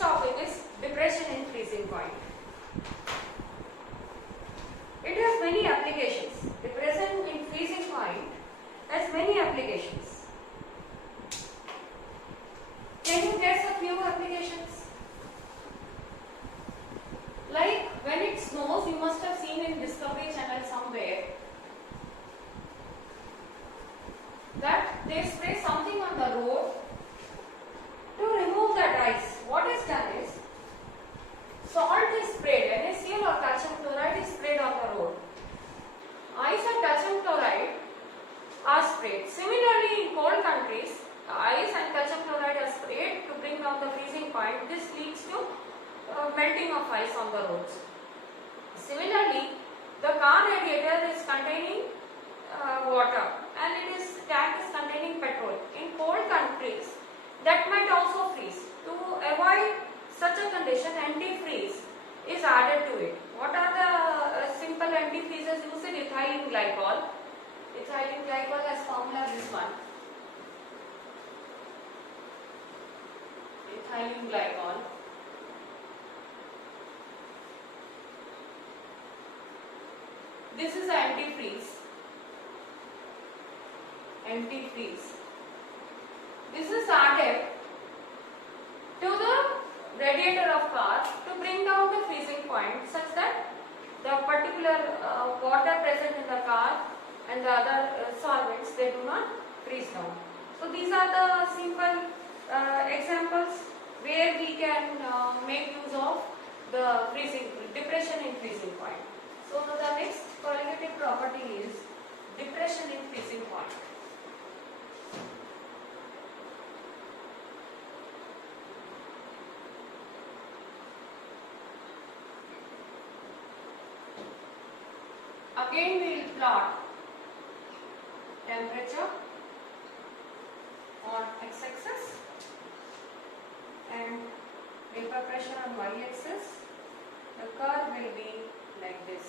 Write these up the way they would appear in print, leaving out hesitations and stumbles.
topic is depression in freezing point. It has many applications. Depression in freezing point has many applications. Can you guess a few applications? Like when it snows, you must have seen in Discovery Channel somewhere that they spray something on the road to remove that ice. What is done is salt is sprayed, NaCl or calcium chloride is sprayed on the road. Ice and calcium chloride are sprayed. Similarly, in cold countries, ice and calcium chloride are sprayed to bring down the freezing point. This leads to melting of ice on the roads. Similarly, the car radiator is containing water and tank is containing petrol. In cold countries, that might also freeze. To avoid such a condition, antifreeze is added to it. What are the simple antifreezes used? Ethylene glycol. Ethylene glycol has formula this one. Ethylene glycol. This is antifreeze. Antifreeze. This is added to the radiator of car to bring down the freezing point such that the particular water present in the car and the other solvents, they do not freeze down. So these are the simple examples where we can make use of the depression in freezing point. So the next colligative property is depression in freezing point. Again we will plot temperature on x-axis and vapor pressure on y-axis. The curve will be like this.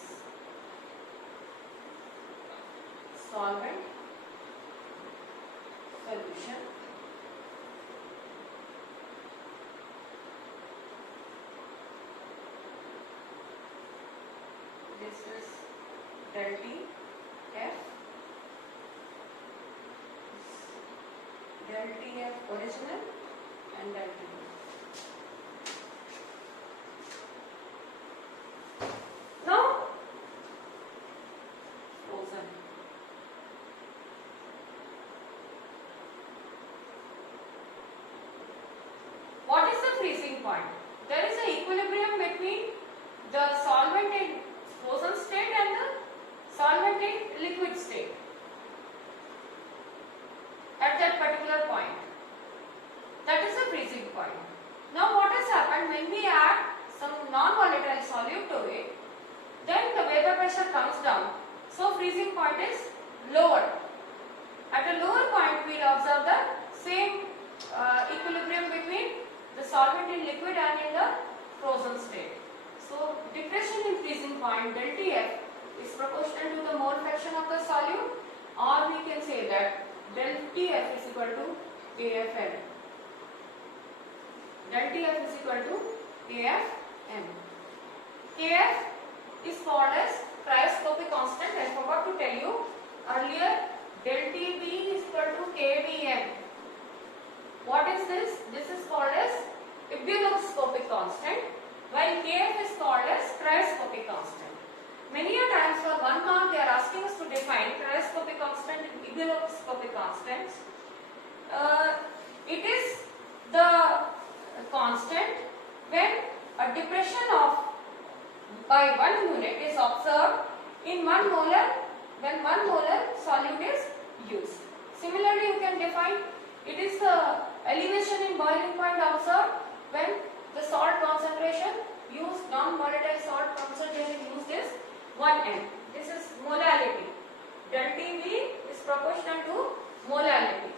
Solvent, solution, this is del T F, del T F original and del T. Now frozen. What is the freezing point? There is an equilibrium between the solvent in frozen state and the solvent in liquid state at that particular point. That is the freezing point. Now what has happened when we add some non-volatile solute to it, then the vapor pressure comes down. So freezing point is lower. At a lower point we will observe the same equilibrium between the solvent in liquid and in the frozen state. So depression in freezing point del Tf is proportional to the mole fraction of the solute, or we can say that del Tf is equal to Kfm. Del Tf is equal to Kfm. Kf is called as cryoscopic constant. I forgot to tell you earlier, del Tb is equal to Kvm. What is this? This is called as ebullioscopic constant, while Kf is called as cryoscopic constant. Many a times for 1 mark they are asking us to define cryoscopic constant and ebullioscopic constants. It is the constant when a depression of by 1 unit is observed in 1 molar when 1 molar solute is used. Similarly, you can define it is the elevation in boiling point observed when the salt concentration used, non-volatile salt concentration used is 1m. This is molality. Del Tb is proportional to molality.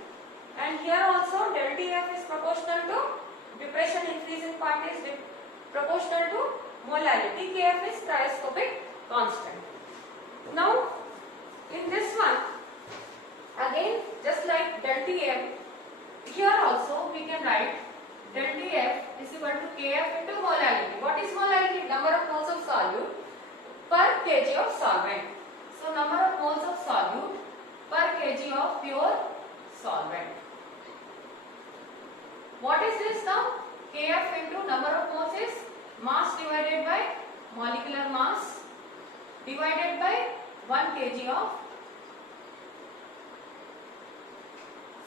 And here also del Tf is proportional to depression in freezing point is proportional to molality. Kf is cryoscopic constant. Now in this one again, just like del Tm, here also we can write Del TF is equal to Kf into molality. What is molality? Number of moles of solute per kg of solvent. So number of moles of solute per kg of pure solvent. What is this now? Kf into number of moles is mass divided by molecular mass divided by 1 kg of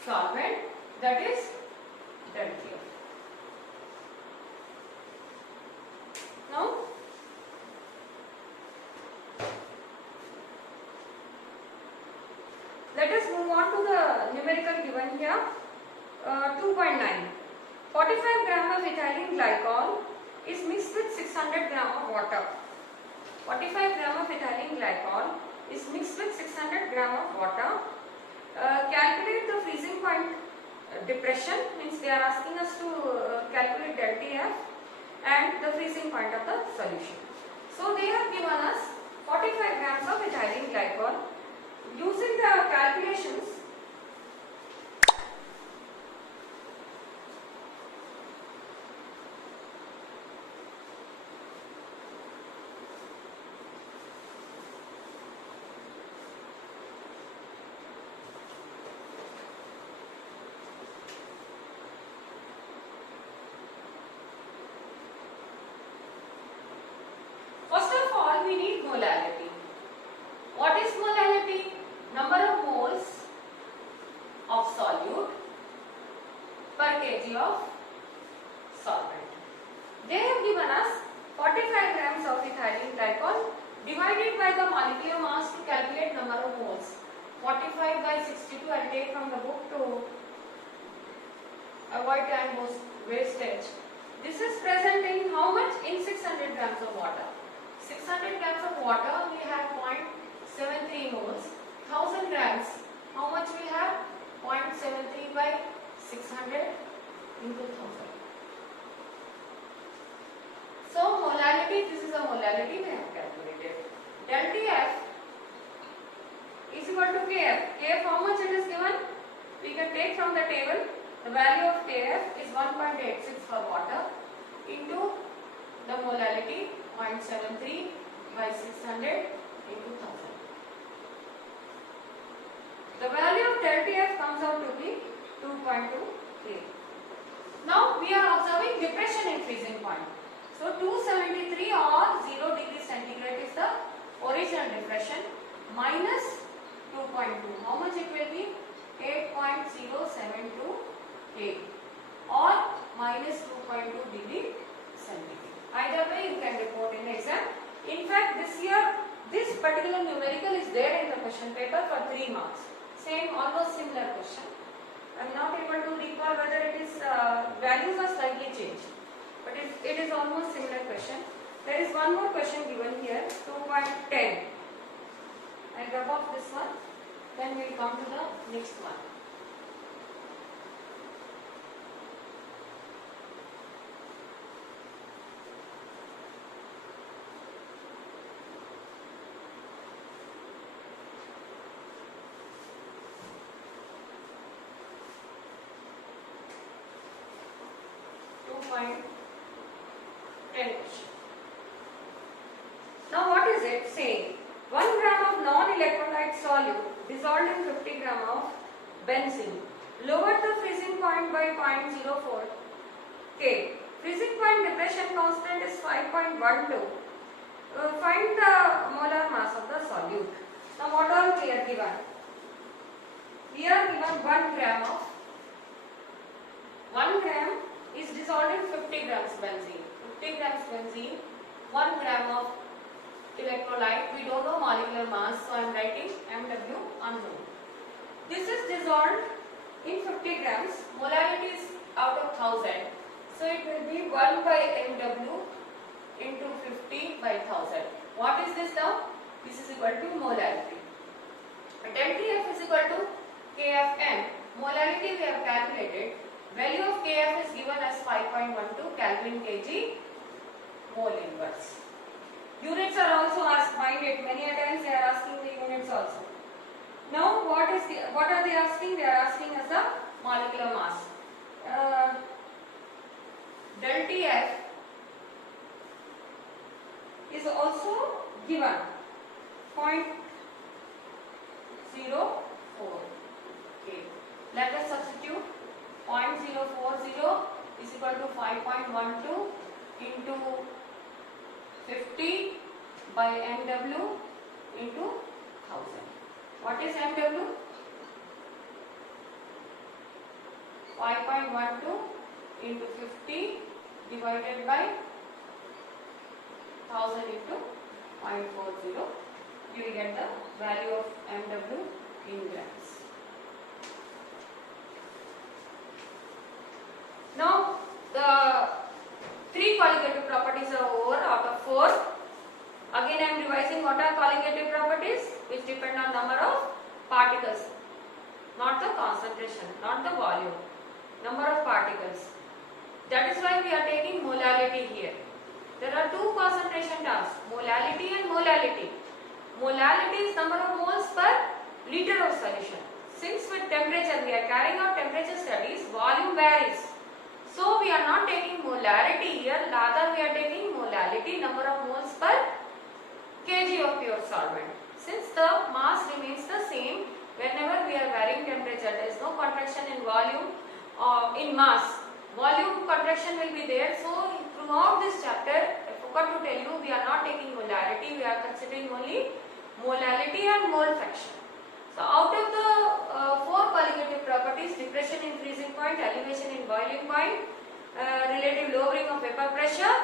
solvent, that is del TF. Now let us move on to the numerical given here. 2.9. 45 gram of ethylene glycol is mixed with 600 gram of water. 45 gram of ethylene glycol is mixed with 600 gram of water. Calculate the freezing point depression, means they are asking us to calculate del TF and the freezing point of the solution. So they have given us 45 grams of ethylene glycol. Using the calculations, first of all we need molality. What is molality? Number of moles of solute per kg of solvent. They have given us 45 grams of ethylene glycol divided by the molecular mass to calculate number of moles. 45 by 62 I will take from the book to avoid time wastage. This is present in how much? In 600 grams of water. 600 grams of water we have 0.73 moles. 1000 grams, how much we have? 0.73 by 600 into 1000. So molality, this is a molality we have calculated. Del TF is equal to Kf. Kf, how much it is given? We can take from the table. The value of Kf is 1.86 for water into the molality 0.73 by 600 into 1000. The value of del TF comes out to be 2.2 K. Now we are observing depression in freezing point. So 273 or 0 degree centigrade is the original depression minus 2.2. How much it will be? 8.072 K or minus 2.2 degree centigrade. Either way you can report in the exam. In fact, this year this particular numerical is there in the question paper for 3 marks. Same, almost similar question. I am not able to recall whether it is values are slightly changed, but it is almost similar question. There is one more question given here, 2.10. I drop off this one, then we will come to the next one. Now what is it saying? 1 gram of non-electrolyte solute dissolved in 50 gram of benzene. Lower the freezing point by 0.04 K. Freezing point depression constant is 5.12. Find the molar mass of the solute. Now what all we are given? We are given 1 gram of 1 gram is dissolved in 50 grams benzene. 50 grams benzene, 1 gram of electrolyte. We don't know molecular mass, so I am writing MW unknown. This is dissolved in 50 grams. Molarity is out of 1000. So it will be 1 by MW into 50 by 1000. What is this now? This is equal to molarity. Del TF is equal to KFM. Molarity we have calculated. Value of Kf is given as 5.12 Kelvin kg mole inverse. Units are also asked, mind it, many a times they are asking the units also. Now what are they asking? They are asking us the molecular mass. del TF is also given 0.04. Okay. Let us substitute 0.040 is equal to 5.12 into 50 by MW into 1000. What is MW? 5.12 into 50 divided by 1000 into 0.40. You will get the value of MW in grams. Now the 3 colligative properties are over out of 4. Again I am revising what are colligative properties, which depend on number of particles, not the concentration, not the volume, number of particles. That is why we are taking molality here. There are two concentration terms, molality and molality. Molality is number of moles per liter of solution. Since with temperature we are carrying out temperature studies, volume varies. So we are not taking molarity here, rather we are taking molality, number of moles per kg of pure solvent. Since the mass remains the same whenever we are varying temperature, there is no contraction in volume or in mass. Volume contraction will be there. So throughout this chapter, I forgot to tell you, we are not taking molarity, we are considering only molality and mole fraction. So out of the 4 colligative properties, depression in freezing point, elevation in boiling point, relative lowering of vapor pressure,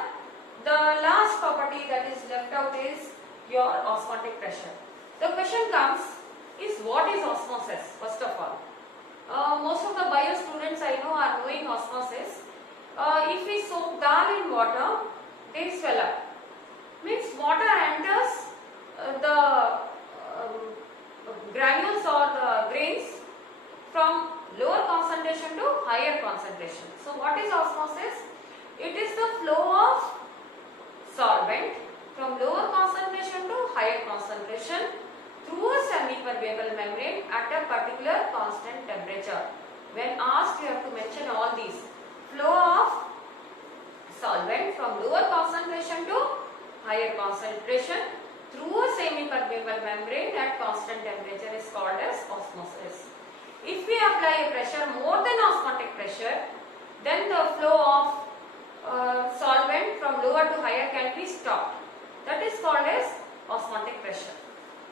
the last property that is left out is your osmotic pressure. The question comes is, what is osmosis first of all? Most of the bio students I know are knowing osmosis. If we soak dal in water, they swell up. Means water enters the granules or the grains from lower concentration to higher concentration. So what is osmosis? It is the flow of solvent from lower concentration to higher concentration through a semi-permeable membrane at a particular constant temperature. When asked, you have to mention all these. Flow of solvent from lower concentration to higher concentration through a semi-permeable membrane at constant temperature is called as osmosis. If we apply a pressure more than osmotic pressure, then the flow of solvent from lower to higher can be stopped. That is called as osmotic pressure.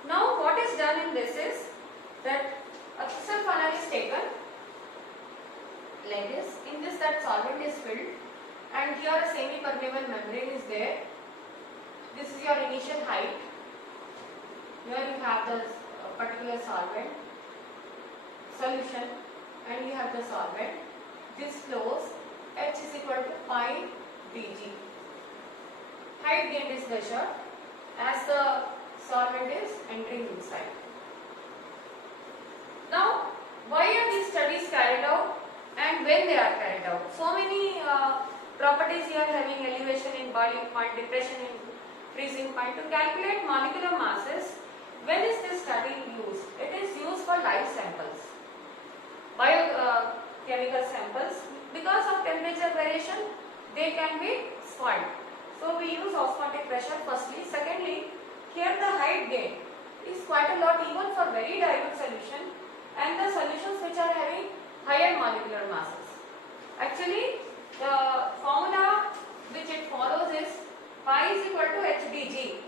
Now what is done in this is that a funnel is taken like this. In this, that solvent is filled, and here a semi-permeable membrane is there. This is your initial height. Here you have the particular solvent solution, and you have the solvent. This flows. H is equal to pi dg. Height gained is measured as the solvent is entering inside. Now, why are these studies carried out and when they are carried out? So many properties here having elevation in boiling point, depression in freezing point. To calculate molecular masses, when is this study used? It is used for live samples, biochemical samples. Because of temperature variation, they can be spoiled. So we use osmotic pressure firstly. Secondly, here the height gain is quite a lot even for very dilute solution and the solutions which are having higher molecular masses. Actually, the formula which it follows is pi is equal to HdG.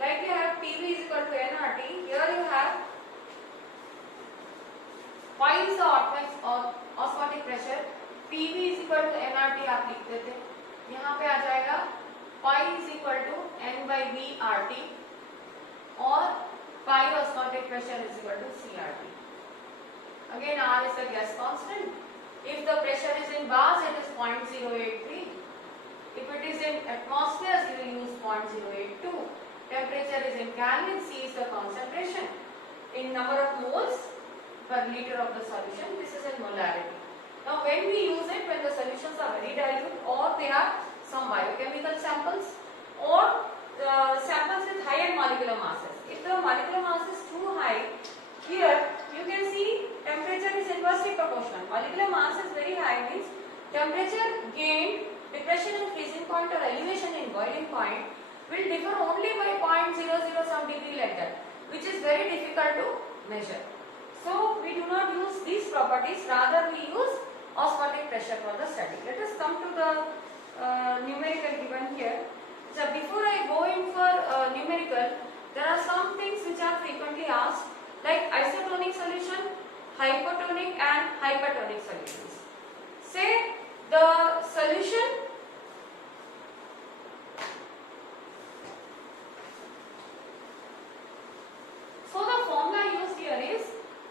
Like you have PV is equal to nRT, here you have pi is the osmotic pressure, PV is equal to nRT आप लिख देते हैं. यहाँ पे आ जाएगा pi is equal to n by v RT और pi osmotic pressure is equal to CRT. Again R is the gas constant. If the pressure is in bars, it is 0.083. If it is in atmospheres, you will use 0.082. Temperature is in Kelvin. C is the concentration. In number of moles per liter of the solution, this is in molarity. Now when we use it, when the solutions are very dilute or they are some biochemical samples or samples with higher molecular masses. If the molecular mass is too high, here you can see temperature is inversely proportional. Molecular mass is very high, means temperature gained depression in freezing point or elevation in boiling point will differ only by 0.00 some degree like that, which is very difficult to measure. So we do not use these properties, rather we use osmotic pressure for the study. Let us come to the numerical given here. So before I go in for numerical, there are some things which are frequently asked, like isotonic solution, hypotonic and hypertonic solutions. Say the solution so the formula used here is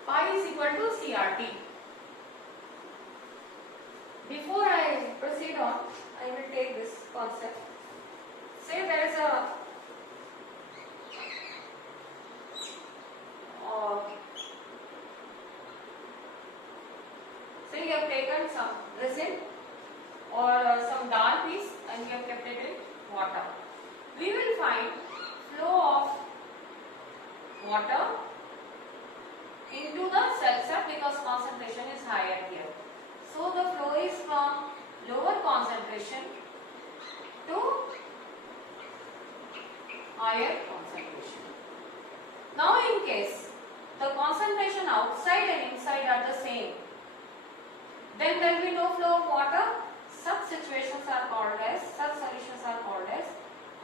pi is equal to CRT. Before I proceed on, I will take this concept. Say there is a say you have taken some resin or some dal piece and you have kept it in water. We will find flow of water into the cell set because concentration is higher here. So the flow is from lower concentration to higher concentration. Now in case the concentration outside and inside are the same, then there will be no flow of water. Such solutions are called as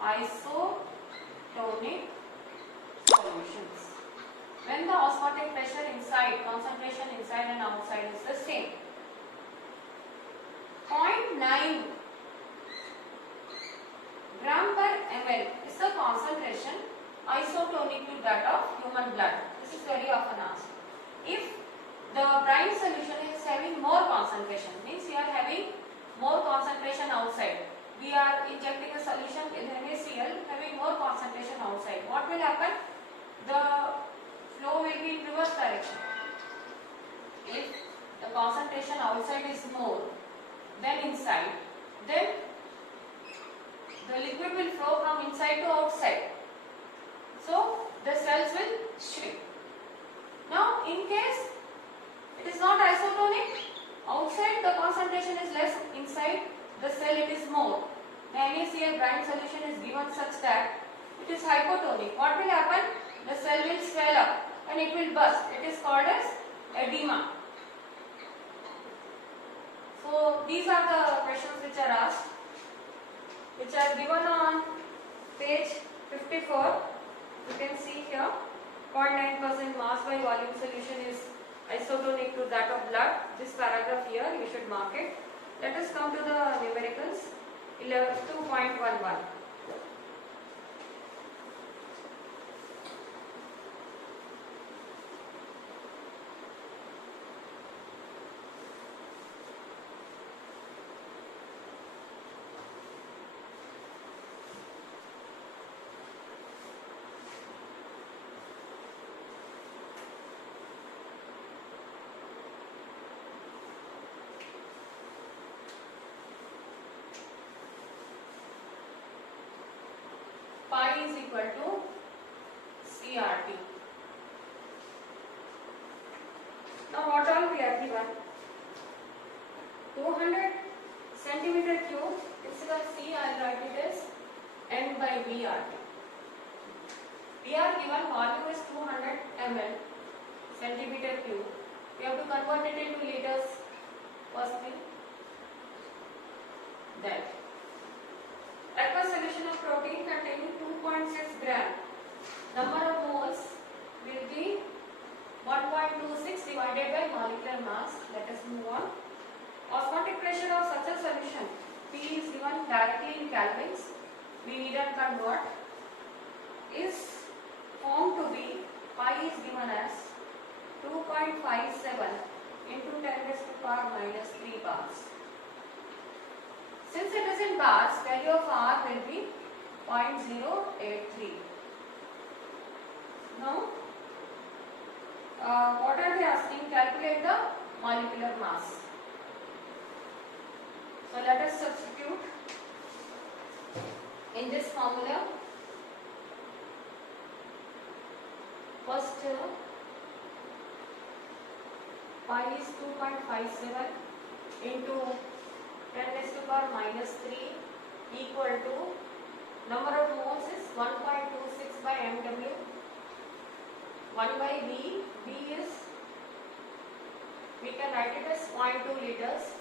isotonic solutions. When the osmotic pressure inside, concentration inside and outside is the same. 0.9 gram per ml is the concentration isotonic to that of human blood. This is very often asked. If the brine solution is having more concentration, means you are having more concentration outside. We are injecting a solution in NaCl having more concentration outside. What will happen? The flow will be in reverse direction. If the concentration outside is more than inside, then the liquid will flow from inside to outside. So the cells will shrink. Now in case it is not isotonic, outside the concentration is less, inside the cell it is more. The NaCl brine solution is given such that it is hypotonic. What will happen? The cell will swell up and it will burst. It is called as edema. So these are the questions which are asked, which are given on page 54. You can see here 0.9% mass by volume solution is isotonic to that of blood. This paragraph here you should mark it. Let us come to the numericals. 2.11. Pi is equal to CRT. Now what all we have given? 200 centimeter cube, instead of C I will write it as N by VRT. We are given volume is 200 ml centimeter cube. We have to convert it into liters first thing. Then aqueous solution of protein containing 2.6 gram. Number of moles will be 1.26 divided by molecular mass. Let us move on. Osmotic pressure of such a solution, P is given directly in kelvins. We need to convert. Is found to be pi is given as 2.57 into 10 raised to power minus 3 bars. Since it is in bars, value of R will be 0.083. Now, what are they asking? Calculate the molecular mass. So let us substitute in this formula. First, pi is 2.57 into 10 raised to power minus 3 equal to number of moles is 1.26 by mW. 1 by V. V is, we can write it as 0.2 liters.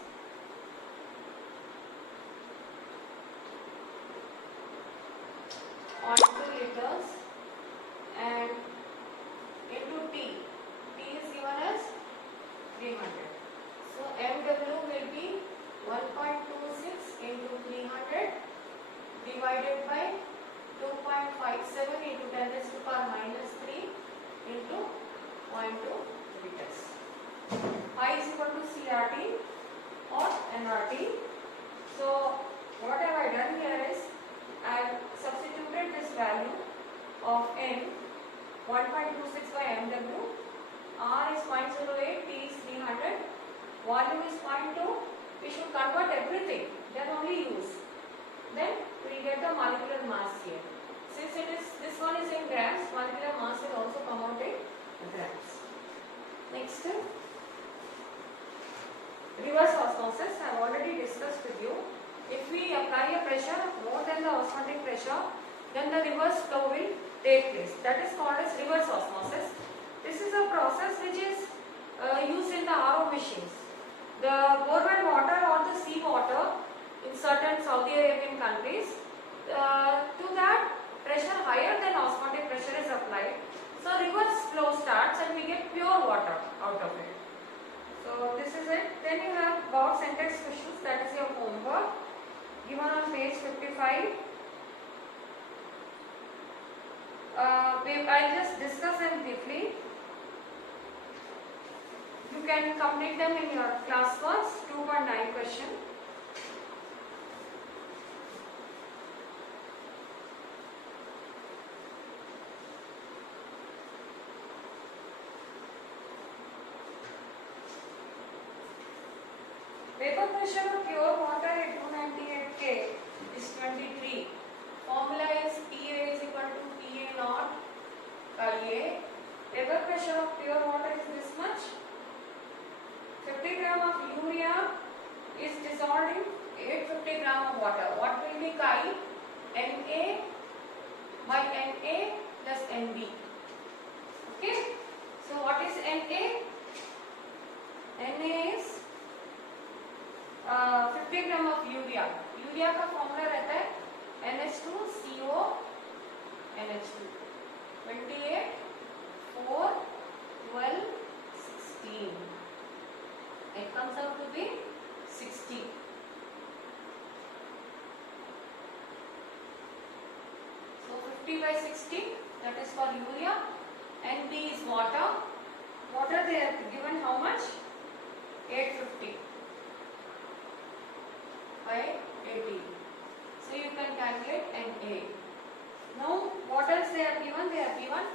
And into T. T is given as 300. So mW will be 1.26 into 300 divided by 2.57 into 10 raised to power minus 3 into 0.2 liters. I is equal to CRT or nRT. So what have I done here is I have substituted this value of n 1.26 by mW, R is 0.08, T is 300, volume is 0.2. We should convert everything, then only use. Then we will get the molecular mass here. Since this one is in grams, molecular mass will also come out in grams. Next, reverse osmosis. I have already discussed with you. If we apply a pressure more than the osmotic pressure, then the reverse flow will take place. That is called as reverse osmosis. This is a process which is used in the RO machines. The borewell water or the sea water in certain Saudi Arabian countries, to that pressure higher than osmotic pressure is applied. So reverse flow starts and we get pure water out of it. So this is it. Then you have box syntax questions, that is your homework given on page 55. I'll just discuss them briefly. You can complete them in your class works. 2.9 question. Vapor pressure of pure water at 298 K is 23. Formula is PA is equal to PA naught IA. Vapor pressure of pure water is this much. 50 gram of urea is dissolved in 850 gram of water. What will be Chi? Na by Na plus Nb. Okay. So what is Na? Na is 50 gram of urea. Urea का formula रहता है NH2CO NH2 28 4 12 16. It comes out to be 60. So 50 by 60, that is for urea. Nb is water. Water they have given how much? 850 by 80. So you can calculate Na. Now what else they have given? They have given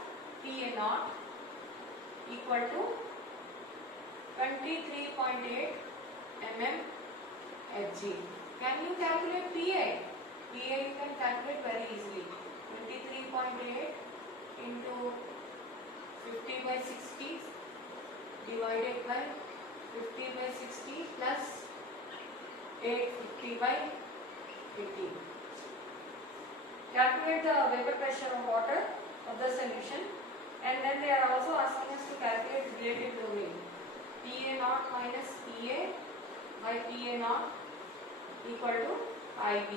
Pa naught equal to 23.8 mm Hg. Can you calculate Pa? Pa you can calculate very easily. 23.8 into 50 by 60 divided by 50 by 60 plus 850 by 80. Calculate the vapor pressure of water of the solution, and then they are also asking us to calculate relative domain. Pa naught minus Pa by Pa naught equal to Ib.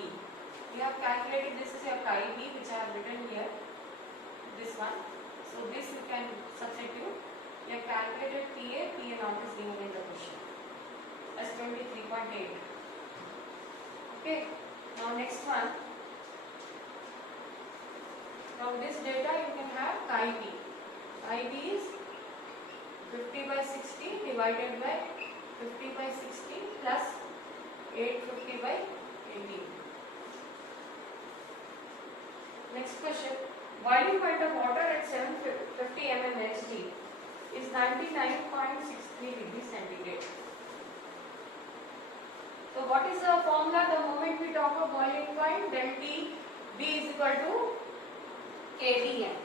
You have calculated, this is your Ib which I have written here, this one. So this you can substitute. You have calculated Pa naught is given in the question as 23.8. Okay, now next one. From this data you can have Chi b. Chi b is 50 by 60 divided by 50 by 60 plus 850 by 80. Next question. Boiling point of water at 750 mm Hg is 99.63 degrees centigrade. So what is the formula the moment we talk of boiling point? Del T B is equal to KBM.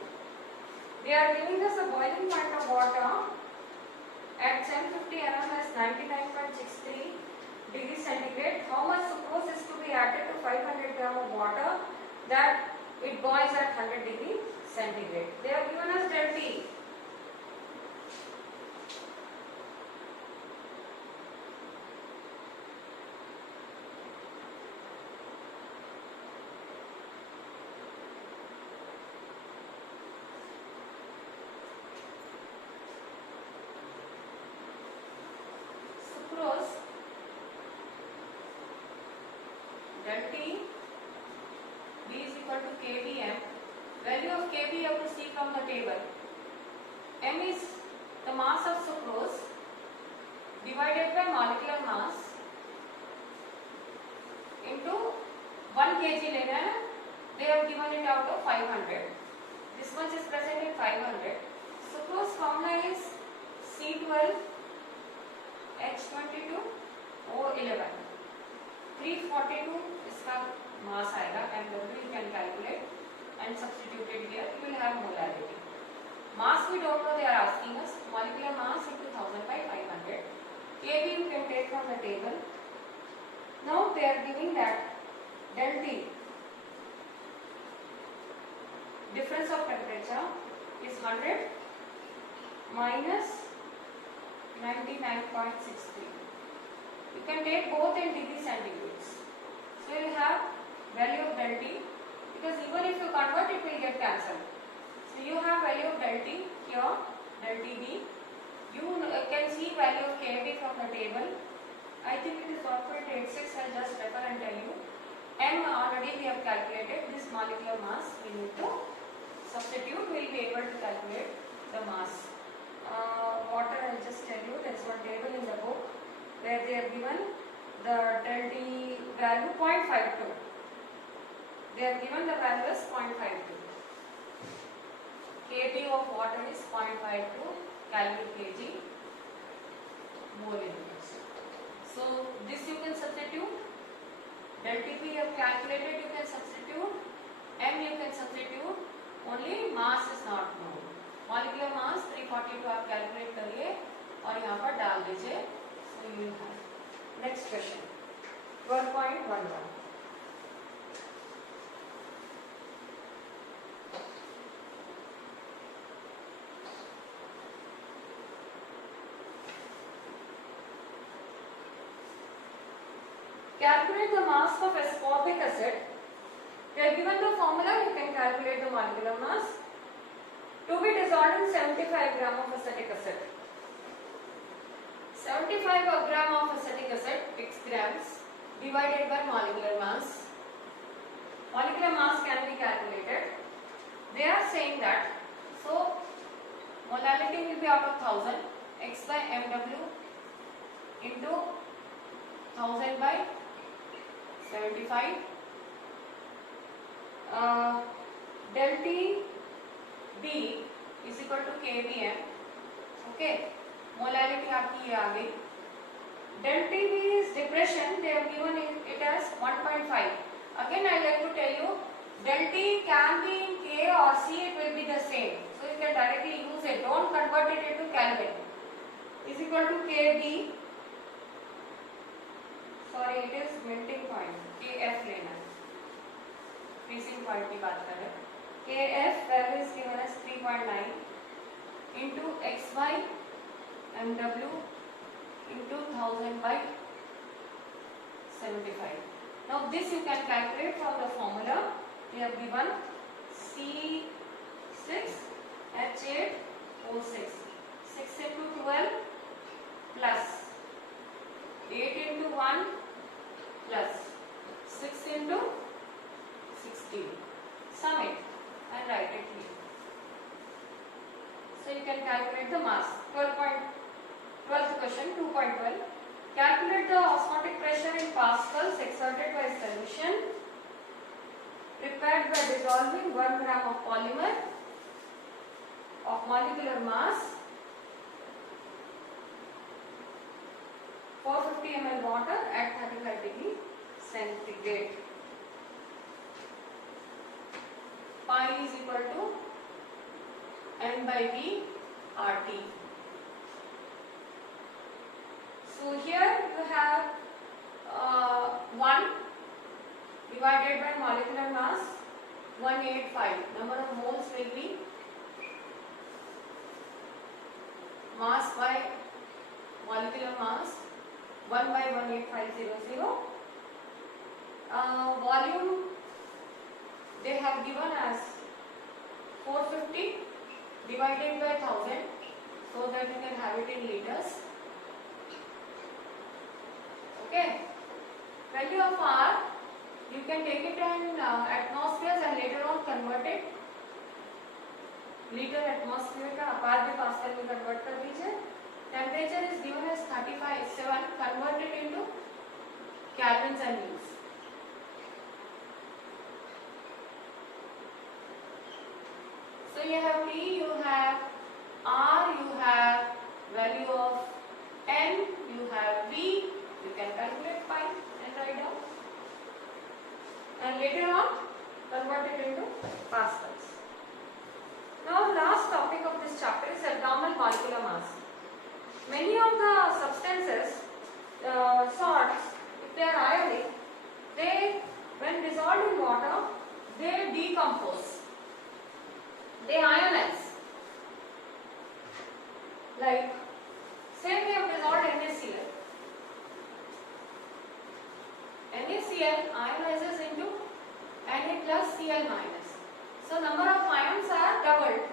They are giving us a boiling point of water at 750 mm as 99.63 degree centigrade, how much sucrose is to be added to 500 gram of water that it boils at 100 degree centigrade. They have given us del T. Sucrose del T B is equal to kbm. Value of kb you have to see from the table. M is the mass of sucrose divided by molecular mass into 1 kg लेना है. They have given it out of 500. This much is present in 500. Sucrose formula is C12 H22 O11. 342 इसका mass आएगा. MW you can calculate and substitute it here. You will have molarity. Mass we don't know. They are asking us molecular mass into 1000 by 500. Kb you can take from the table. Now they are giving that del T, difference of temperature, is 100 minus 99.63. You can take both in degree centigrades. So you have value of del T, because even if you convert it will get cancelled. So you have value of del T here, del TB. You can see value of Kb from the table. I think it is 1.86. I'll just refer and tell you. M already we have calculated. This molecular mass we need to substitute. We will be able to calculate the mass. Water, I'll just tell you, there is one table in the book where they have given the del T value 0.52. They have given the value as 0.52. Kb of water is 0.52 calorie kg mole in units. So this you can substitute. Del Tp you have calculated, you can substitute. M you can substitute. Only mass is not known. Molecular mass 342 आप calculate करिए और यहाँ पर डाल दीजिए. So you will have next question 1.11. Calculate the mass of ascorbic acid. We are given the formula. You can calculate the molecular mass. To be dissolved in 75 gram of acetic acid. 75 gram of acetic acid, x grams, divided by molecular mass. Molecular mass can be calculated. They are saying that, so molality will be out of 1000, x by mw into 1000 by 75. Del T B is equal to kbm. Okay, molarity आपकी ये आ गई. Del TB is depression. They have given it as 1.5. Again, I like to tell you, del T can be in K or C. It will be the same. So you can directly use it. Don't convert it into Kelvin. Is equal to kb. Sorry, it is melting point. Kf लेना. Freezing point की बात कर रहे हैं. Kf value is given as 3.9 into x by mw into 1000 by 75. Now this you can calculate from the formula. We have given C6H8O6. 6 into 12 plus 8 into 1 plus 6 into 16. Sum it and write it here. So you can calculate the mass. 12th question 2.12. Calculate the osmotic pressure in pascals exerted by solution prepared by dissolving 1 gram of polymer of molecular mass 450 ml water at 35 degree centigrade. Pi is equal to N by V RT. So here you have divided by molecular mass 185. Number of moles will be mass by molecular mass 1 by 18500. Volume they have given as 450 divided by 1000, so that you can have it in liters. Okay. Value of R you can take it in atmospheres and later on convert it. Litre atmosphere का अपार भी pascal में convert कर दीजिए. Temperature is given as 35.7 converted into kelvins and joules. So you have T, you have R, you have value of N, you have V. You can calculate pi and write down, and later on convert it into pascals. Now last topic of this chapter is abnormal molecular mass. Many of the substances, salts, if they are ionic, they when dissolved in water, they decompose. They ionize. Like say we have dissolved NaCl. NaCl ionizes into Na plus Cl minus. So number of ions are doubled.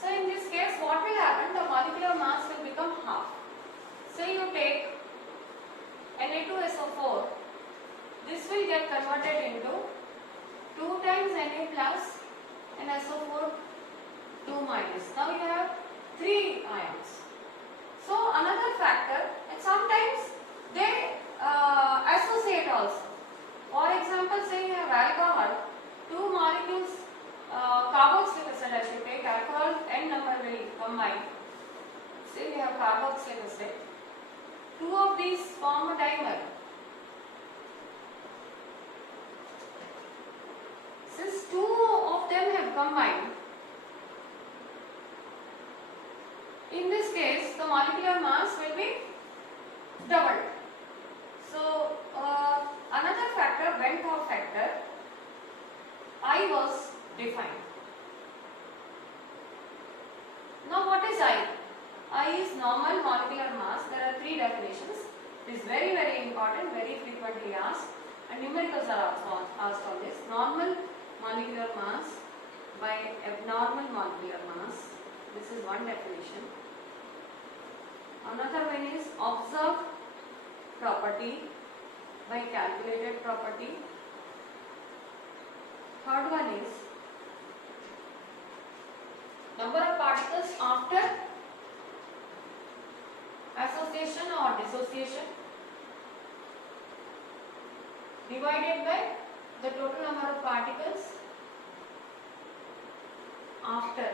So in this case what will happen? The molecular mass will become half. Say you take Na2SO4. This will get converted into 2 times Na plus and SO4 2 minus. Now you have 3 ions. So another factor, and sometimes they associate also. For example, say you have alcohol, 2 molecules carboxylic acid. I should take alcohol, N number will combine. Say we have carboxylic acid. 2 of these form a dimer. Since 2 of them have combined, in this case the molecular mass will be doubled. So another factor, Ventov factor, I was defined. Now what is I? I is normal molecular mass. There are 3 definitions. It is very important, very frequently asked, and numericals are also asked on this. Normal molecular mass by abnormal molecular mass. This is one definition. Another one is observed property by calculated property. Third one is number of particles after association or dissociation divided by the total number of particles after,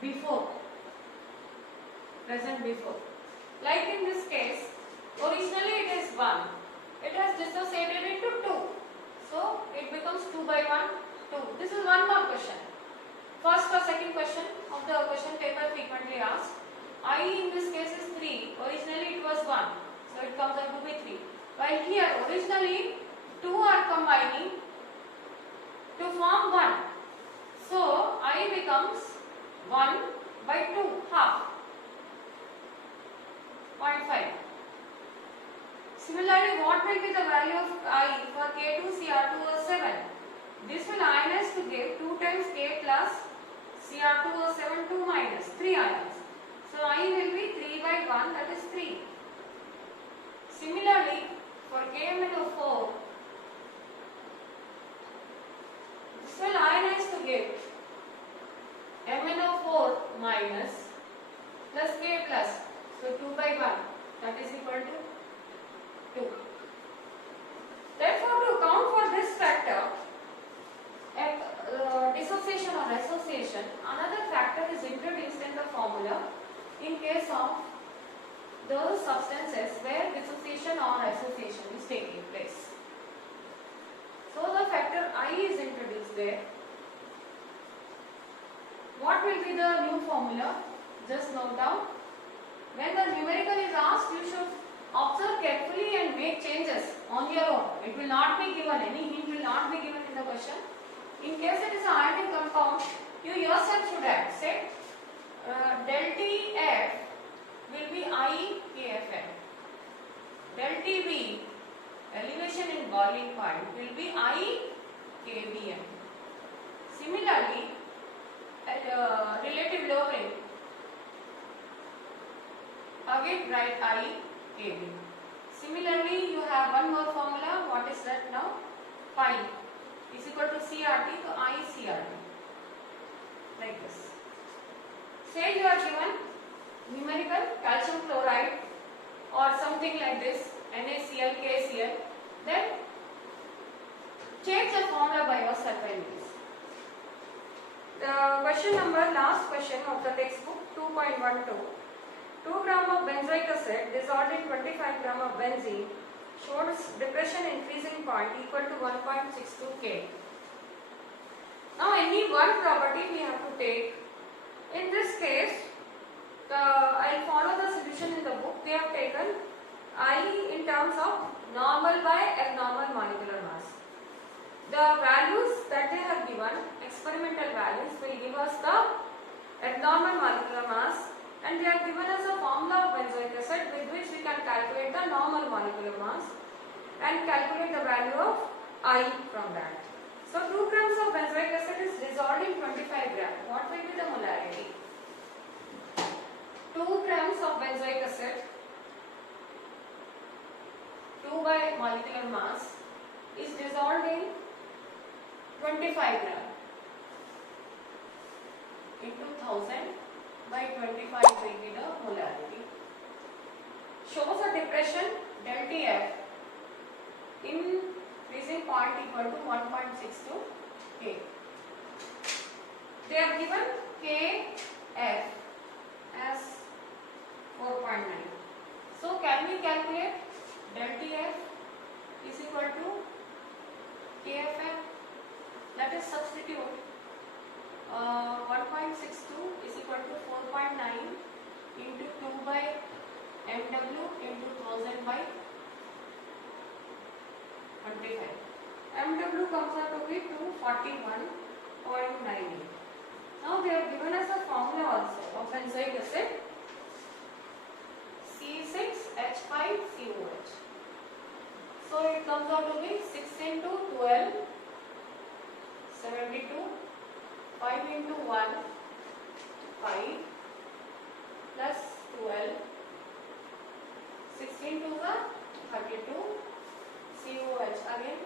before, present before. Like in this case, originally it is 1. It has dissociated into 2. So it becomes 2 by 1, 2. This is one more question. First or second question of the question paper frequently asked. I in this case is 3. Originally it was 1. So it comes out to be 3. While here originally 2 are combining to form 1. So I becomes 1 by 2, half, 0.5. Similarly, what will be the value of I for K2Cr2O7? This will ionize to give 2 times K plus Cr2O7 2 minus 3 ions. So I will be 3 by 1, that is 3. Similarly, for KMnO4, this will ionize to give MnO4 minus plus K plus, so 2 by 1, that is equal to 2. Therefore, to account for this factor, dissociation or association, another factor is introduced in the formula in case of those substances where dissociation or association is taking place. So the factor I is introduced there. What will be the new formula? Just note down. When the numerical is asked, you should Observe carefully and make changes on your own. It will not be given, any hint will not be given in the question. In case it is an ionic compound, you yourself should add. Say del TF will be IKFN. Del TB, elevation in boiling point, will be IKBN. Similarly, at relative lowering, again write IKB. Similarly, you have one more formula. What is that now? Pi is equal to CRT, so ICRT. Like this. Say you are given numerical calcium chloride or something like this, NaCl, KCl, then change the formula by yourself and use. The question number, last question of the textbook, 2.12. 2 gram of benzoic acid dissolved in 25 gram of benzene shows depression in freezing point equal to 1.62 K. Now any one property we have to take. In this case, I will follow the solution in the book. They have taken I in terms of normal by abnormal molecular mass. The values that they have given, experimental values, will give us the abnormal molecular mass, and they have given us a formula of benzoic acid with which we can calculate the normal molecular mass and calculate the value of I from that. So 2 grams of benzoic acid is dissolved in 25 grams. What will be the molarity? 2 grams of benzoic acid, 2 by molecular mass, is dissolved in 25 grams into 1000 by 25 will be the molarity. Shows a depression del TF in freezing point equal to 1.62 K. They have given KF as 4.9. So can we calculate del TF is equal to KFN? Let us substitute 1.62 is equal to 4.9 into 2 by MW into 1000 by 25. MW comes out to be 241.98. Now they have given us a formula also of benzoic acid, C6H5COH. So it comes out to be 6 into 12, 72, 5 into 1, 5 plus 12, 16 to the 32, COH. Again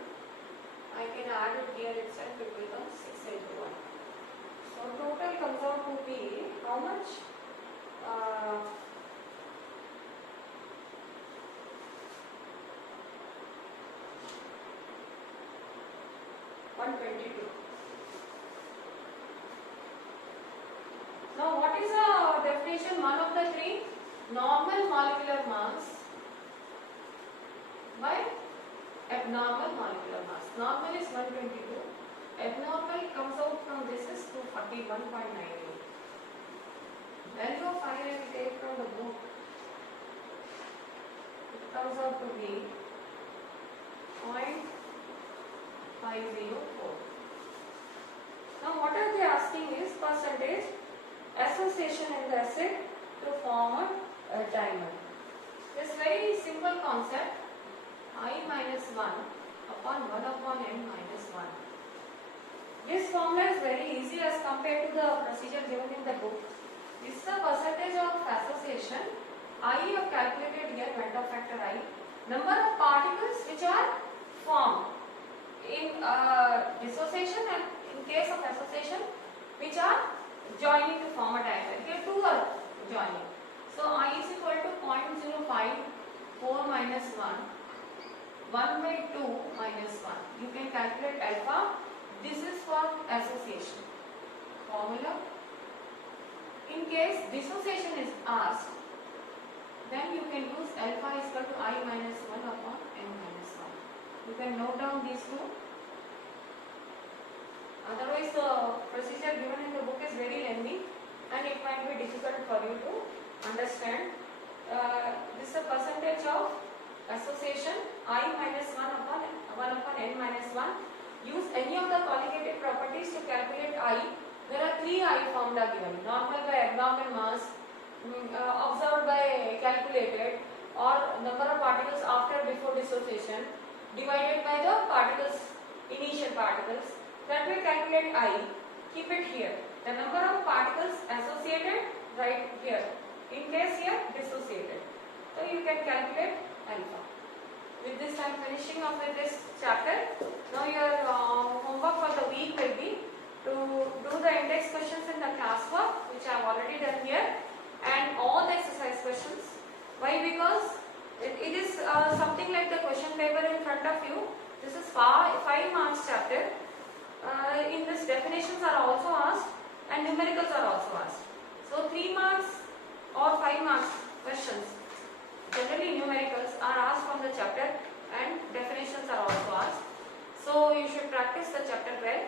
I can add it here itself, it will come 6 into 1. So total comes out to be how much? 122. Now what is the definition? One of the three: normal molecular mass by abnormal molecular mass. Normal is 122. Abnormal comes out from this is 241.98. Value of I will take from the book. It comes out to be 0.504. Now what are they asking is percentage association in the acid to form a dimer. This very simple concept, I minus 1 upon 1 upon n minus 1. This formula is very easy as compared to the procedure given in the book. This is the percentage of association. I have calculated here, Van't factor I. Number of particles which are formed in dissociation and in case of association which are joining to form a dimer. Here two are joining. So I is equal to 0.05, 4 minus 1, 1 by 2 minus 1. You can calculate alpha. This is for association. Formula. In case dissociation is asked, then you can use alpha is equal to I minus 1 upon n minus 1. You can note down these two. Otherwise the procedure given in the book is very lengthy and it might be difficult for you to understand. this is a percentage of association I minus 1 upon n minus 1. Use any of the colligated properties to calculate I. There are 3 I formula given: normal by abnormal mass, observed by calculated, or number of particles after before dissociation divided by the particles, initial particles. That will calculate I. Keep it here. The number of particles associated right here. In case here dissociated. So you can calculate alpha. With this I am finishing up with this chapter. Now your homework for the week will be to do the index questions in the classwork, which I have already done here, and all the exercise questions. Why? Because it is something like the question paper in front of you. This is 5 marks chapter. In this definitions are also asked and numericals are also asked. So 3 marks or 5 marks questions, generally numericals, are asked from the chapter and definitions are also asked. So you should practice the chapter well.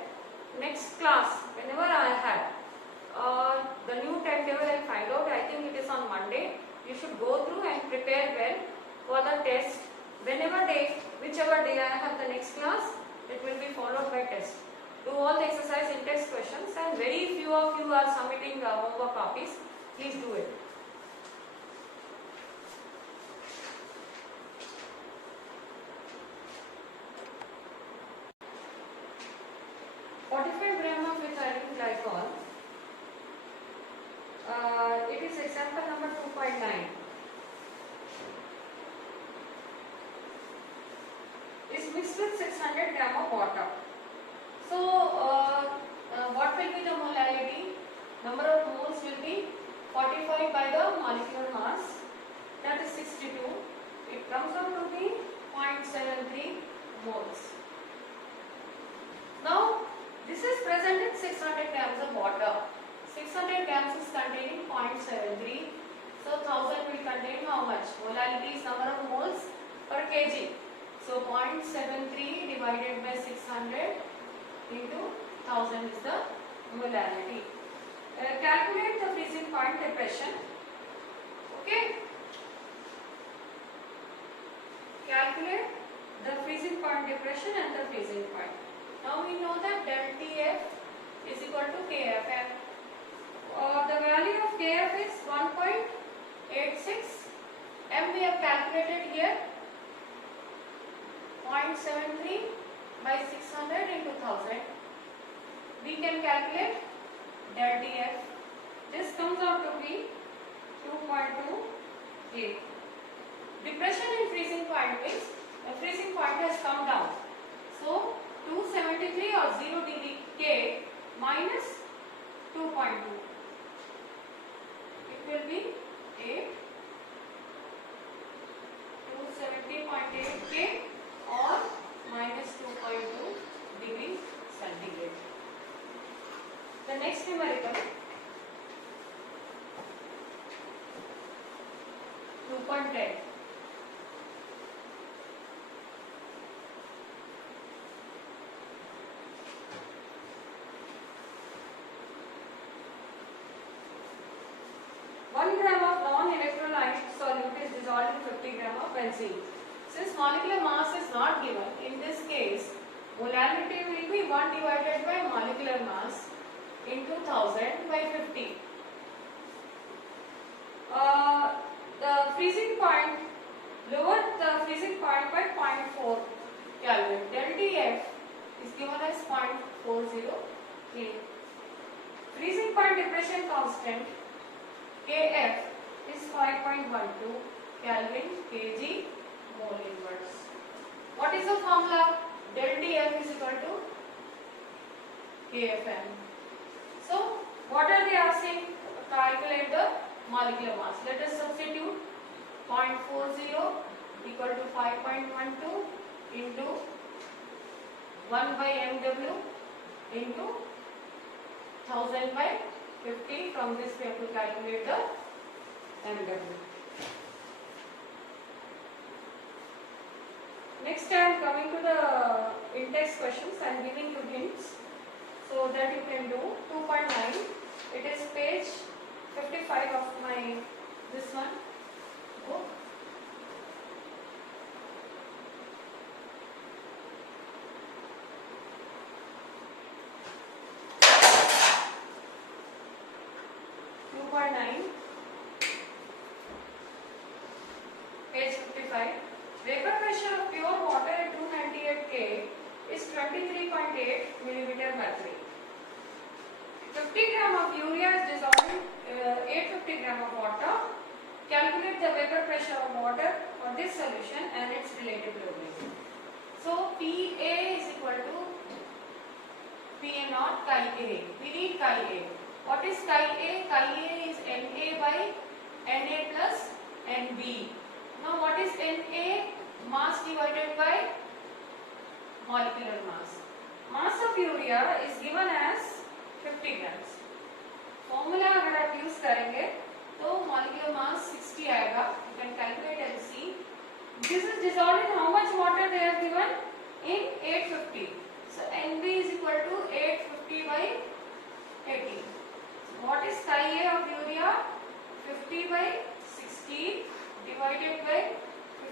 Next class, whenever I have the new timetable and find out, I think it is on Monday. You should go through and prepare well for the test. Whichever day I have the next class, it will be followed by test. Do all the exercise in-text questions, and very few of you are submitting homework copies. Please do it. Glycol. It is example number 2.9. Is mixed with 600 gram of water. So, what will be the molality? Number of moles will be 45 by the molecular mass, that is 62. It comes out to be 0.73 moles. Now, this is present in 600 grams of water. 600 grams is containing 0.73. So 1000 will contain how much? Molality is number of moles per kg. So 0.73 divided by 600 into 1000 is the molality. Calculate the freezing point depression. Okay. Calculate the freezing point depression and the freezing point. Now we know that del Tf is equal to Kf. The value of Kf is 1.86. M we have calculated here 0.73 by 600 into 1000. We can calculate del Tf. This comes out to be 2.2 K. Depression in freezing point means the freezing point has come down. So 273 or 0 degree K minus 2.2. It will be 8. 270.8 K or minus 2.2 degree centigrade. The next numerical 2.10. Dissolved in 50 gram of benzene. Since molecular mass is not given, in this case, molality will be 1 divided by molecular mass into 1000 by 50. The freezing point, lower the freezing point by 0.4 Kelvin. Del Tf is given as 0.40 K. Freezing point depression constant Kf is 5.12 Kelvin kg mole inverse. What is the formula? Del Tf is equal to Kfm. So, what are they asking? Calculate the molecular mass. Let us substitute 0.40 equal to 5.12 into 1 by mw into 1000 by 50. From this we have to calculate the mw. Next I am coming to the in-text questions. I am giving you hints so that you can do 2.9. It is page 55 of my this one. लिखो. 2.9, page 55. Vapor pressure of pure water at 298 K is 23.8 millimeter mercury. 50 gram of urea is dissolved in 850 gram of water. Calculate the vapor pressure of water for this solution and its relative lubricant. So PA is equal to PA naught chi A. We need chi A. What is chi A? Chi A is Na by Na plus Nb. Now what is Na? Mass divided by molecular mass. Mass of urea is given as 50 grams. Formula अगर आप use करेंगे तो molecular mass 60 आएगा. You can calculate and see. This is dissolved in how much water they are given? In 850. So Nb is equal to 850 by 80. So what is chi A of urea? 50 by 60 divided by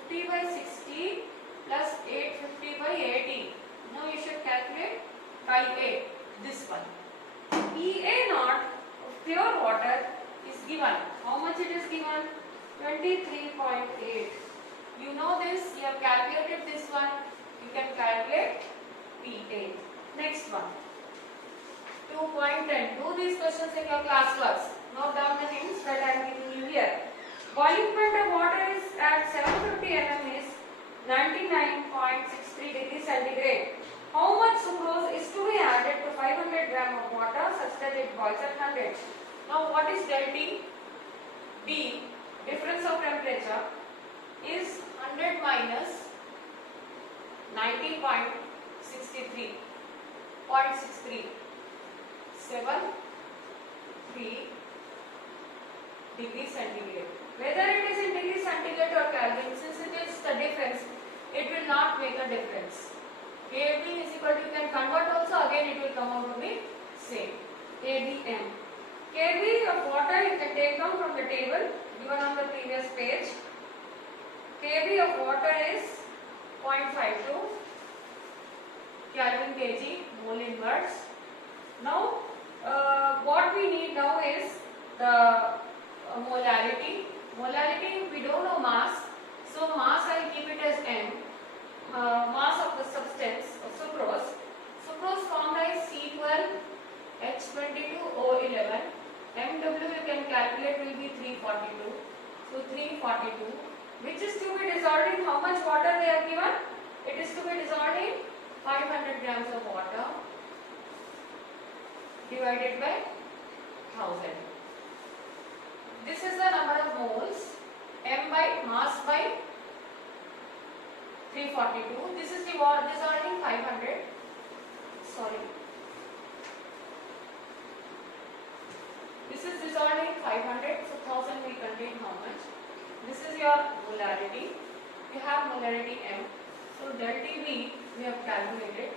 50 by 60 plus 850 by 80. Now you should calculate chi A, this one. PA naught of pure water is given. How much it is given? 23.8. You know this, you have calculated this one. You can calculate PA. Next one. 2.10. Do these questions in your class works. Note down the hints that I am giving you here. Boiling point of water is at 750 mm is 99.63 degrees centigrade. How much sucrose is to be added to 500 gram of water such that it boils at 100? Now what is del T? D, difference of temperature, is 100 minus 90.63. 73 degrees centigrade. Whether it is in degrees centigrade or Kelvin, since it is the difference, it will not make a difference. KB is equal to, you can convert also, again it will come out to be same. KBM. KB of water you can take down from the table given on the previous page. KB of water is 0.52 Kelvin kg mole inverse. Now what we need now is the molarity. Molarity we don't know mass, so mass I will keep it as M. Mass of the substance of sucrose. Sucrose formed as C12H22O11. MW you can calculate will be 342. So 342, which is to be dissolved in how much water they are given? It is to be dissolved in 500 grams of water divided by 1000. This is the number of moles. M by mass by 342. This is the dissolved in 500. Sorry. This is dissolved in 500. So 1000 will contain how much? This is your molarity. You have molarity M. So del TB we have calculated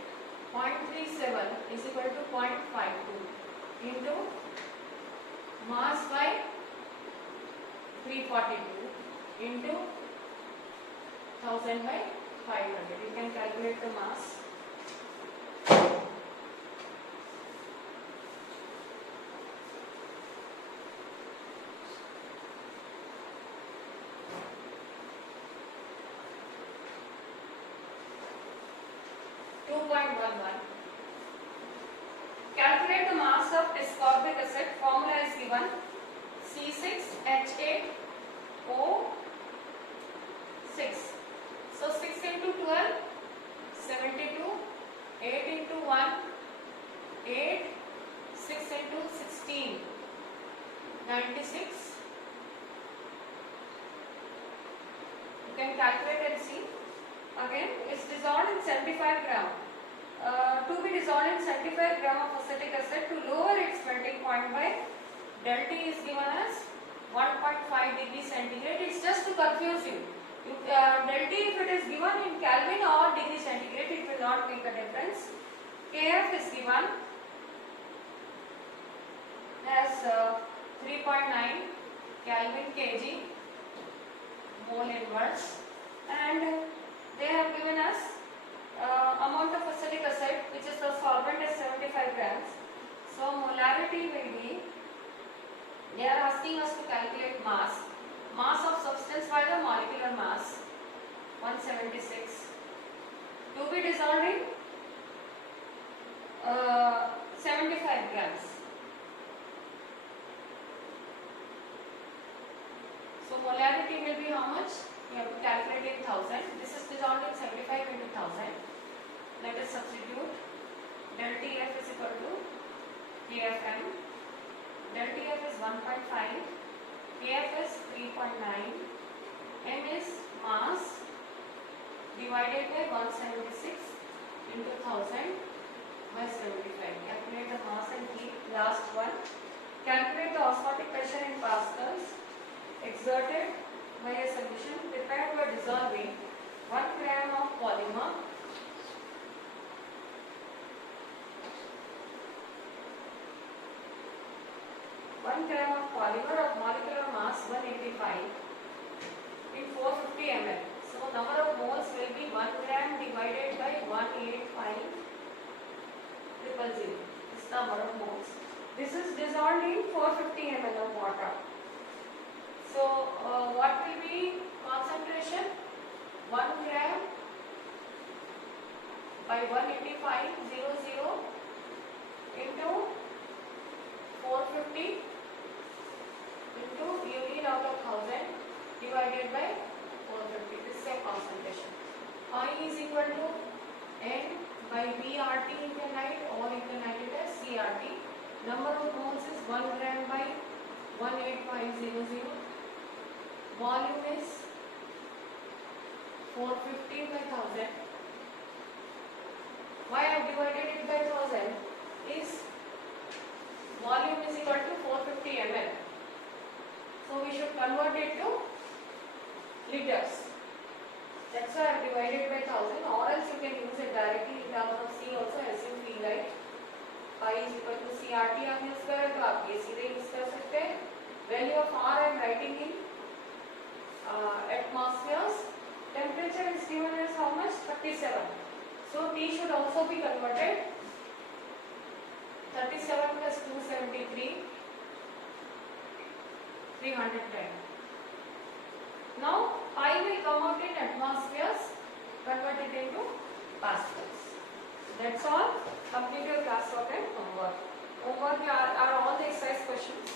0.37 is equal to 0.52 into mass by 342 into 1000 by 500. You can calculate the mass. Calculate the mass of ascorbic acid. Formula is given C6H8O6. So 6 into 12, 72. 8 into 1, 8. 6 into 16, 96. You can calculate and see. Again, it's dissolved in 75 gram. To be dissolved in 75 gram of acetic acid, to lower its melting point by del T is given as 1.5 degrees centigrade. It's just to confuse you. Del T, if it is given in Kelvin or degree centigrade, it will not make a difference. Kf is given as 3.9 Kelvin kg mole inverse, and they have given us amount of acetic acid, which is the solvent, is 75 grams. So molarity will be, they are asking us to calculate mass of substance by the molecular mass, 176, to be dissolved in 75 grams. So molarity will be how much? We have to calculate in 1000. This is dissolved in 75 into 1000. Let us substitute. Del TF is equal to KFM. Del TF is 1.5. KF is 3.9. M is mass divided by 176 into 1000 by 75. Calculate the mass and heat. Last one. Calculate the osmotic pressure in pascals exerted by a solution prepared by dissolving 1 gram of polymer of molecular mass 185 in 450 ml. So number of moles will be 1 gram divided by 185,000. This is the number of moles. This is dissolved in 450 ml of water. So what will be concentration? 1 gram by 185,000 into 450 into you need out of 1000 divided by 450. This is a concentration. I is equal to N by VRT you can write, or you can write it as CRT. Number of moles is 1 gram by 185,000. Volume is 450 by 1000. Why I have divided it by 1000 is volume is equal to 450 ml. So we should convert it to liters. That's why I have divided by 1000, or else you can use it directly in terms of C also as you feel like. Pi is equal to CRT आप use करें तो आप ये सीधे use कर सकते हैं. Value of R I am writing in atmospheres. Temperature is given as how much? 37. So T should also be converted. 37 plus 273, 310. Now pi will come out in atmospheres, convert it into pascals. That's all. Complete your classwork and homework. Homework are all the exercise questions.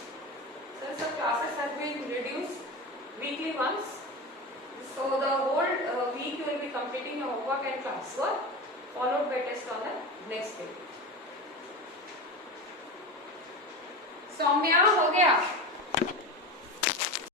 Since the classes have been reduced weekly once, so the whole week you will be completing your homework and classwork, followed by test on the next day. Saumya हो गया.